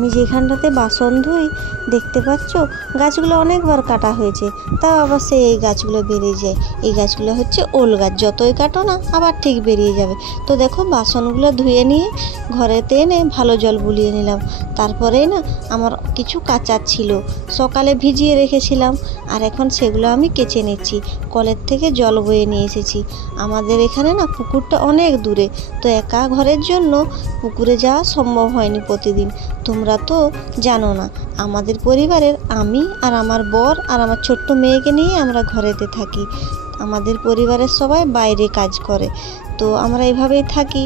আমি যেখানটাতে বাসন ধুই দেখতে পাচ্ছ গাছগুলো অনেকবার কাটা হয়েছে, তাও আবার সেই এই গাছগুলো বেরিয়ে যায়। এই গাছগুলো হচ্ছে ওল গাছ, যতই কাটো না আবার ঠিক বেরিয়ে যাবে। তো দেখো বাসনগুলো ধুয়ে নিয়ে ঘরেতে এনে ভালো জল বুলিয়ে নিলাম। তারপরে না আমার কিছু কাচার ছিল, সকালে ভিজিয়ে রেখেছিলাম, আর এখন সেগুলো আমি কেচে নিচ্ছি। কলের থেকে জল বয়ে নিয়ে এসেছি। আমাদের এখানে না পুকুরটা অনেক দূরে, তো একা ঘরের জন্য পুকুরে যাওয়া সম্ভব হয়নি প্রতিদিন। তোমরা তো জানো না, আমাদের পরিবারের আমি আর আমার বর আর আমার ছোট্ট মেয়েকে নিয়ে আমরা ঘরেতে থাকি। আমাদের পরিবারের সবাই বাইরে কাজ করে, তো আমরা এভাবেই থাকি।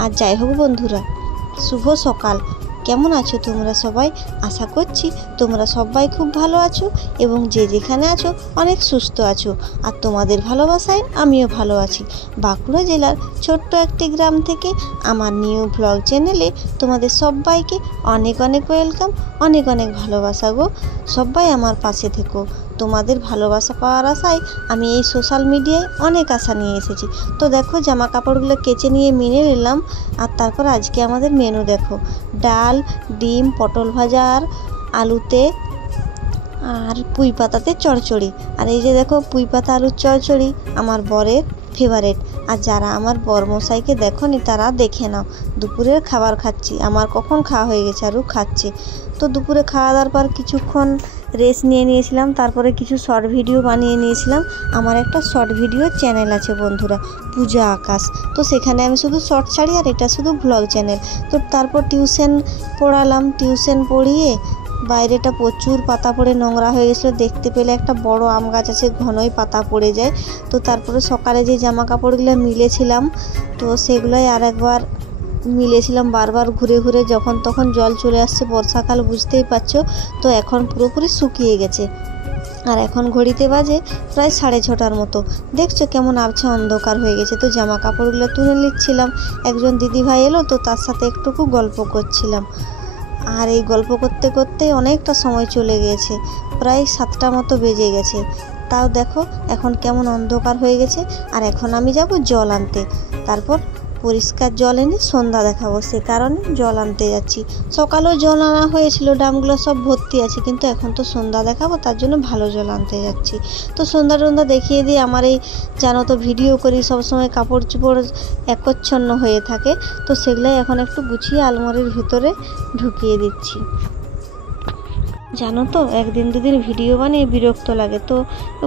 আর যাই হোক বন্ধুরা, শুভ সকাল। কেমন আছো তোমরা সবাই? আশা করছি তোমরা সবাই খুব ভালো আছো এবং যে যেখানে আছো অনেক সুস্থ আছো। আর তোমাদের ভালোবাসায় আমিও ভালো আছি। বাঁকুড়া জেলার ছোট্ট একটি গ্রাম থেকে আমার নিউ ব্লগ চ্যানেলে তোমাদের সবাইকে অনেক অনেক ওয়েলকাম, অনেক অনেক ভালোবাসা গো। সবাই আমার পাশে থেকো। তোমাদের ভালোবাসা পাওয়ার আশায় আমি এই সোশ্যাল মিডিয়ায় অনেক আশা নিয়ে এসেছি। তো দেখো জামা কাপড়গুলো কেচে নিয়ে মিনে নিলাম। আর তারপর আজকে আমাদের মেনু দেখো, ডাল, ডিম, পটল ভাজা আর আলুতে আর পুঁই পাতাতে চচ্চড়ি। আর এই যে দেখো পুঁই পাতা আলুর চচ্চড়ি আমার বরের ফেভারেট। আর যারা আমার বরমশাইকে দেখোনি তারা দেখে নাও। দুপুরের খাবার খাচ্ছি, আমার কখন খাওয়া হয়ে গেছে আর ও খাচ্ছে। তো দুপুরে খাওয়া দাওয়ার পর কিছুক্ষণ রেস্ট নিয়ে নিয়েছিলাম, তারপরে কিছু শর্ট ভিডিও বানিয়ে নিয়েছিলাম। আমার একটা শর্ট ভিডিও চ্যানেল আছে বন্ধুরা, পূজা আকাশ। তো সেখানে আমি শুধু শর্ট ছাড়ি, আর এটা শুধু ব্লগ চ্যানেল। তো তারপর টিউশন পড়ালাম, টিউশন পড়িয়ে বাইরেটা প্রচুর পাতা পড়ে নোংরা হয়ে গেছিলো। দেখতে পেলে একটা বড় আম গাছ আছে, ঘনই পাতা পড়ে যায়। তো তারপরে সকালে যে জামা কাপড়গুলো মিলেছিলাম, তো সেগুলোই আর একবার মিলেছিলাম বারবার ঘুরে ঘুরে। যখন তখন জল চলে আসছে, বর্ষাকাল বুঝতেই পারছো। তো এখন পুরোপুরি শুকিয়ে গেছে। আর এখন ঘড়িতে বাজে প্রায় 6:30টার মতো। দেখছো কেমন আবছা অন্ধকার হয়ে গেছে। তো জামা কাপড়গুলো তুলে নিচ্ছিলাম। একজন দিদিভাই এলো, তো তার সাথে একটুকু গল্প করছিলাম। আর এই গল্প করতে করতে অনেকটা সময় চলে গেছে, প্রায় 7টা মতো বেজে গেছে। তাও দেখো এখন কেমন অন্ধকার হয়ে গেছে। আর এখন আমি যাব জল আনতে। তারপর পরিষ্কার জল এনে সন্ধ্যা দেখাবো, সে কারণে জল আনতে যাচ্ছি। সকালেও জল আনা হয়েছিল, ড্রামগুলো সব ভর্তি আছে, কিন্তু এখন তো সন্ধ্যা দেখাবো, তার জন্য ভালো জল আনতে যাচ্ছি। তো সন্ধ্যা টন্ধ্যা দেখিয়ে দিয়ে আমার এই জানো তো ভিডিও করি সবসময়, কাপড় চোপড় একচ্ছন্ন হয়ে থাকে। তো সেগুলোই এখন একটু গুছিয়ে আলমারির ভিতরে ঢুকিয়ে দিচ্ছি। জানো তো একদিন দুদিন ভিডিও বানিয়ে বিরক্ত লাগে, তো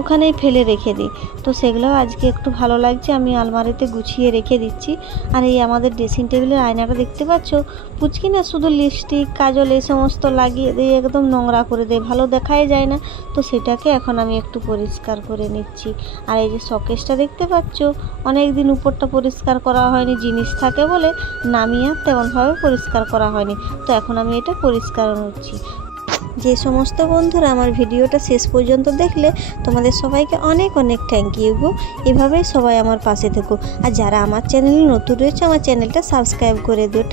ওখানেই ফেলে রেখে দিই। তো সেগুলো আজকে একটু ভালো লাগছে, আমি আলমারিতে গুছিয়ে রেখে দিচ্ছি। আর এই আমাদের ড্রেসিং টেবিলের আয়নাটা দেখতে পাচ্ছ, পুচকি না শুধু লিপস্টিক কাজল এই সমস্ত লাগিয়ে দিয়ে একদম নোংরা করে দেয়, ভালো দেখাই যায় না। তো সেটাকে এখন আমি একটু পরিষ্কার করে নিচ্ছি। আর এই যে শোকেসটা দেখতে পাচ্ছ, অনেক দিন উপরটা পরিষ্কার করা হয়নি, জিনিস থাকে বলে নামিয়ে আর তেমনভাবে পরিষ্কার করা হয়নি। তো এখন আমি এটা পরিষ্কার করছি। যে সমস্ত বন্ধুরা আমার ভিডিওটা শেষ পর্যন্ত দেখলে তোমাদের সবাইকে অনেক অনেক থ্যাংক ইউ গো। এভাবেই সবাই আমার পাশে থেকো। আর যারা আমার চ্যানেলে নতুন রয়েছে, আমার চ্যানেলটা সাবস্ক্রাইব করে দিও।